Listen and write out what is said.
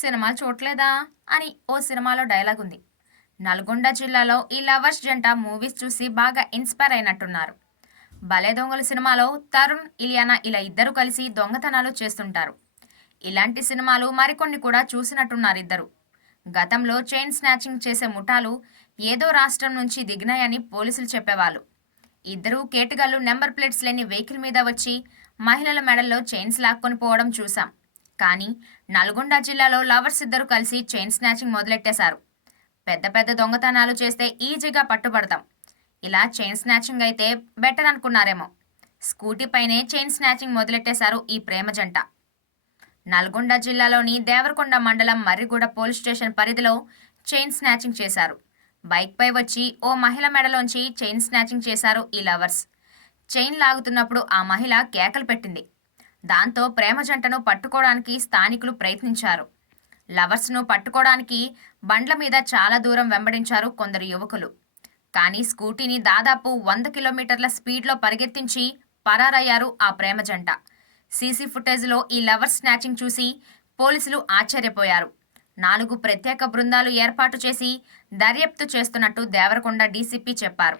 Cinema చూడలేదా అని ఓ సినిమాలో డైలాగ్ ఉంది. నల్గొండ జిల్లాలో ఈ లవర్స్ జంట మూవీస్ చూసి బాగా ఇన్స్పైర్ అయినట్టున్నారు. భలే దొంగలు సినిమాలో తరుణ్, ఇలియానా ఇలా ఇద్దరు కలిసి దొంగతనాలు చేస్తుంటారు. ఇలాంటి సినిమాలు మరికొన్ని కూడా చూసినట్టున్నారు ఇద్దరు. గతంలో చైన్ స్నాచింగ్ చేసే ముఠాలు ఏదో రాష్ట్రం నుంచి దిగినాయని పోలీసులు చెప్పేవాళ్ళు. ఇద్దరూ కేటుగాళ్లు నెంబర్ ప్లేట్స్ లేని వెహికల్ మీద వచ్చి మహిళల మెడల్లో చైన్స్ లాక్కొని పోవడం చూశాం. కానీ నల్గొండ జిల్లాలో లవర్స్ ఇద్దరు కలిసి చైన్ స్నాచింగ్ మొదలెట్టేశారు. పెద్ద పెద్ద దొంగతనాలు చేస్తే ఈజీగా పట్టుబడతాం. ఇలా చైన్ స్నాచింగ్ అయితే బెటర్ అనుకున్నారేమో. స్కూటీ పైనే చైన్ స్నాచింగ్ మొదలెట్టేశారు ఈ ప్రేమ జంట. నల్గొండ జిల్లాలోని దేవరకొండ మండలం మర్రిగూడ పోలీస్ స్టేషన్ పరిధిలో చైన్ స్నాచింగ్ చేశారు. బైక్పై వచ్చి ఓ మహిళ మెడలోంచి చైన్ స్నాచింగ్ చేశారు ఈ లవర్స్. చైన్ లాగుతున్నప్పుడు ఆ మహిళ కేకలు పెట్టింది. దాంతో ప్రేమ జంటను పట్టుకోవడానికి స్థానికులు ప్రయత్నించారు. లవర్స్ను పట్టుకోవడానికి బండ్ల మీద చాలా దూరం వెంబడించారు కొందరు యువకులు. కానీ స్కూటీని దాదాపు 100 కిలోమీటర్ల స్పీడ్లో పరిగెత్తించి పరారయ్యారు ఆ ప్రేమ జంట. సీసీ ఫుటేజ్లో ఈ లవర్స్ స్నాచింగ్ చూసి పోలీసులు ఆశ్చర్యపోయారు. 4 ప్రత్యేక బృందాలు ఏర్పాటు చేసి దర్యాప్తు చేస్తున్నట్టు దేవరకొండ డీసీపీ చెప్పారు.